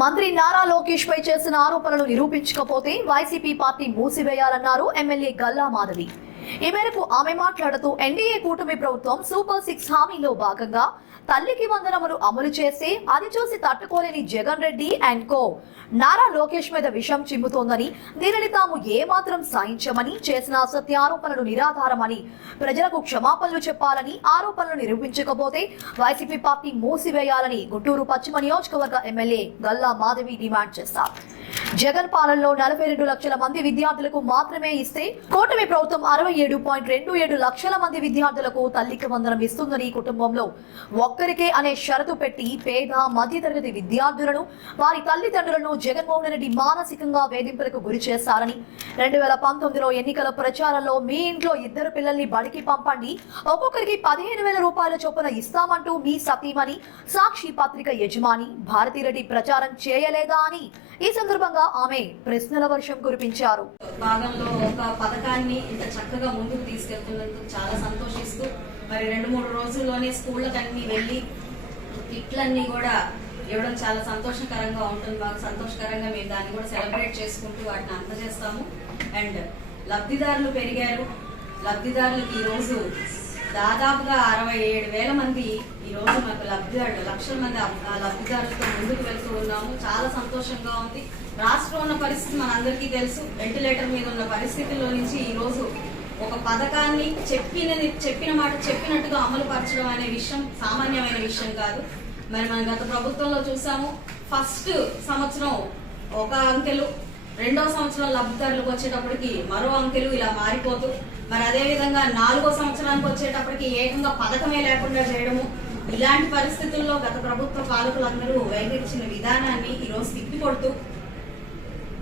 మంత్రి నారా లోకేష్ పై చేసిన ఆరోపణలు నిరూపించకపోతే వైసీపీ పార్టీ మూసివేయాలన్నారు ఎమ్మెల్యే గల్లా మాధవి. ఈ మేరకు ఆమె మాట్లాడుతూ ఎన్డీఏ కూటమి ప్రభుత్వం సూపర్ సిక్స్ హామీలో భాగంగా తల్లికి వందనములు అమలు చేస్తే అది చూసి తట్టుకోలేని జగన్ రెడ్డి అండ్ కో నారా లోకేష్ మీద విషం చిమ్ముతోందని దీనిని తాము ఏమాత్రం సాయించమని చేసిన అసత్య ఆరోపణలు నిరాధారమని ప్రజలకు క్షమాపణలు చెప్పాలని ఆరోపణలు నిరూపించకపోతే వైసీపీ పార్టీ మూసివేయాలని గుంటూరు పశ్చిమ నియోజకవర్గ ఎమ్మెల్యే గల్లా మాధవి డిమాండ్ చేశారు. జగన్ పాలనలో నలభై రెండు లక్షల మంది విద్యార్థులకు మాత్రమే ఇస్తే కూటమి ప్రభుత్వం అరవై ఏడు పాయింట్ రెండు ఏడు లక్షల మంది విద్యార్థులకు తల్లికి వందనం ఇస్తుందని కుటుంబంలో కుటుంబంలో ఒక్కరికే అనే షరతు పెట్టి పేద మధ్యతరగతి విద్యార్థులను వారి తల్లిదండ్రులను జగన్మోహన్ రెడ్డి మానసికంగా వేధింపులకు గురి చేశారని రెండు వేల పంతొమ్మిదిలో ఎన్నికల ప్రచారంలో మీ ఇంట్లో ఇద్దరు పిల్లల్ని బడికి పంపండి ఒక్కొక్కరికి పదిహేను వేల రూపాయల చొప్పున ఇస్తామంటూ మీ సతీమణి సాక్షి పత్రిక యజమాని భారతీరెడ్డి ప్రచారం చేయలేదా అని ఈ సందర్భంగా ఆమె ప్రశ్నల వర్షం కురిపించారు. భాగంలో ఒక పథకాన్ని ఇంత చక్కగా ముందుకు తీసుకెళ్తున్నందుకు చాలా సంతోషిస్తూ మరి రెండు మూడు రోజుల్లోనే స్కూళ్ళకన్నీ వెళ్ళి కిట్లన్నీ కూడా ఇవ్వడం చాలా సంతోషకరంగా ఉంటుంది. మాకు సంతోషకరంగా మేము దాన్ని కూడా సెలబ్రేట్ చేసుకుంటూ వాటిని అందజేస్తాము. అండ్ లబ్ధిదారులు పెరిగారు. లబ్ధిదారులకు ఈరోజు దాదాపుగా అరవై ఏడు వేల మంది ఈ రోజు మాకు లబ్ధిదారులు లక్షల మంది ఆ- లబ్ధిదారులతో ముందుకు వెళ్తూ ఉన్నాము. చాలా సంతోషంగా ఉంది. రాష్ట్రం ఉన్న పరిస్థితి మనందరికీ తెలుసు. వెంటిలేటర్ మీద ఉన్న పరిస్థితుల్లో నుంచి ఈరోజు ఒక పథకాన్ని చెప్పిన చెప్పిన మాట చెప్పినట్టుగా అమలు పరచడం అనే విషయం సామాన్యమైన విషయం కాదు. మరి మనం గత ప్రభుత్వంలో చూసాము ఫస్ట్ సంవత్సరం ఒక అంకెలు రెండో సంవత్సరం లబ్ధిదారులకు వచ్చేటప్పటికి మరో అంకెలు ఇలా మారిపోతూ మరి అదే విధంగా నాలుగో సంవత్సరానికి వచ్చేటప్పటికి ఏకంగా పథకమే లేకుండా చేయడము ఇలాంటి పరిస్థితుల్లో గత ప్రభుత్వ పాలకులందరూ వైఖరించిన విధానాన్ని ఈరోజు తిప్పి తిప్పికొడుతూ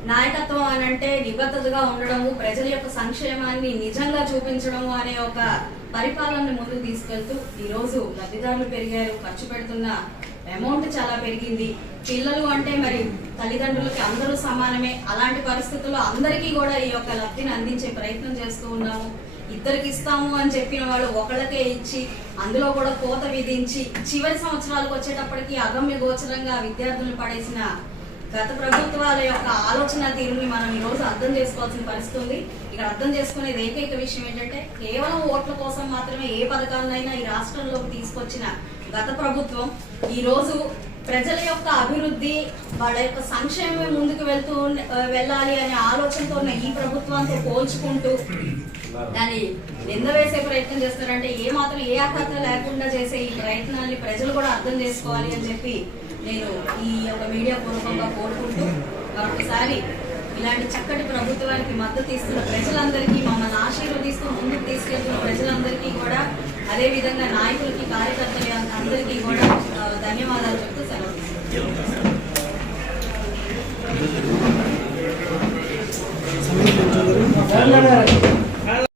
నాయకత్వం అని అంటే నిబద్ధతగా ఉండడము ప్రజల యొక్క సంక్షేమాన్ని నిజంగా చూపించడము అనే ఒక పరిపాలనను ముందుకు తీసుకెళ్తూ ఈరోజు లబ్ధిదారులు పెరిగారు ఖర్చు పెడుతున్న అమౌంట్ చాలా పెరిగింది. పిల్లలు అంటే మరి తల్లిదండ్రులకి అందరూ సమానమే. అలాంటి పరిస్థితుల్లో అందరికీ కూడా ఈ యొక్క లబ్ధిని అందించే ప్రయత్నం చేస్తూ ఉన్నాము. ఇద్దరికి ఇస్తాము అని చెప్పిన వాళ్ళు ఒకళ్ళకే ఇచ్చి అందులో కూడా కోత విధించి చివరి సంవత్సరాలకు వచ్చేటప్పటికి అగమ్య గోచరంగా విద్యార్థులను పడేసిన గత ప్రభుత్వాల యొక్క ఆలోచన తీరుని మనం ఈ రోజు అర్థం చేసుకోవాల్సిన పరిస్థితి ఉంది. ఇక్కడ అర్థం చేసుకునేది ఏకైక విషయం ఏంటంటే కేవలం ఓట్ల కోసం మాత్రమే ఏ పథకాలనైనా ఈ రాష్ట్రంలోకి తీసుకొచ్చిన గత ప్రభుత్వం ఈ రోజు ప్రజల యొక్క అభివృద్ధి వాళ్ళ యొక్క సంక్షేమం ముందుకు వెళ్తూ వెళ్ళాలి అనే ఆలోచనతో ఉన్న ఈ ప్రభుత్వంతో పోల్చుకుంటూ దాన్ని నింద వేసే ప్రయత్నం చేస్తారంటే ఏ మాత్రం ఏ అర్హత లేకుండా చేసే ఈ ప్రయత్నాన్ని ప్రజలు కూడా అర్థం చేసుకోవాలి అని చెప్పి నేను ఈ యొక్క మీడియా పూర్వకంగా కోరుకుంటూ మరొకసారి ఇలాంటి చక్కటి ప్రభుత్వానికి మద్దతు ఇస్తున్న ప్రజలందరికీ మమ్మల్ని ఆశీర్వదిస్తూ ముందుకు తీసుకెళ్తున్న ప్రజలందరికీ కూడా అదే విధంగా నాయకులకి కార్యకర్తలు అందరికీ కూడా ధన్యవాదాలు చెప్తూ సెలవు.